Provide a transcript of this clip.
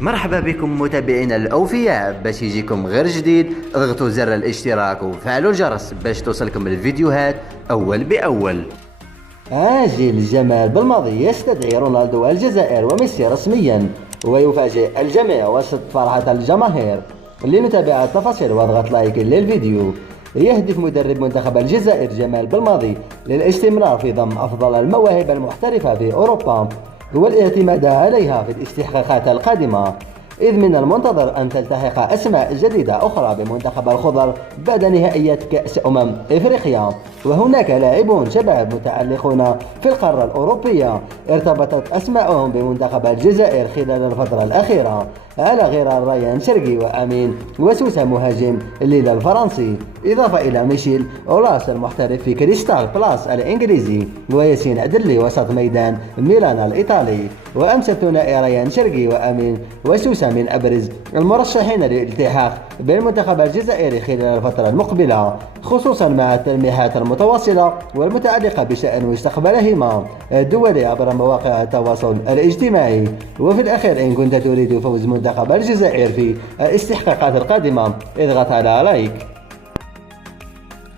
مرحبا بكم متابعينا الأوفياء. باش يجيكم غير جديد اضغطوا زر الاشتراك وفعلوا الجرس باش توصلكم الفيديوهات أول بأول. عاجل جمال بالماضي يستدعي رونالدو الجزائر وميسي رسميا، ويفاجئ الجميع وسط فرحة الجماهير. لنتابع التفاصيل واضغط لايك للفيديو. يهدف مدرب منتخب الجزائر جمال بالماضي للاستمرار في ضم أفضل المواهب المحترفة في أوروبا والاعتماد عليها في الاستحقاقات القادمة، إذ من المنتظر أن تلتحق أسماء جديدة أخرى بمنتخب الخضر بعد نهائيات كأس إفريقيا. وهناك لاعبون شباب متعلقون في القارة الأوروبية ارتبطت أسماءهم بمنتخب الجزائر خلال الفترة الأخيرة، على غرار ريان شرقي وأمين وسوسة مهاجم ليل الفرنسي، إضافة إلى ميشيل أولاس المحترف في كريستال بالاس الإنجليزي، وياسين عدلي وسط ميدان ميلان الإيطالي. وأمس الثنائي ريان شرقي وأمين وسوسة من أبرز المرشحين للالتحاق بالمنتخب الجزائري خلال الفترة المقبلة، خصوصا مع التلميحات المتواصلة والمتعلقة بشأن مستقبلهما الدولي عبر مواقع التواصل الاجتماعي. وفي الأخير، إن كنت تريد فوز منتخب الجزائر في الاستحقاقات القادمة اضغط على لايك.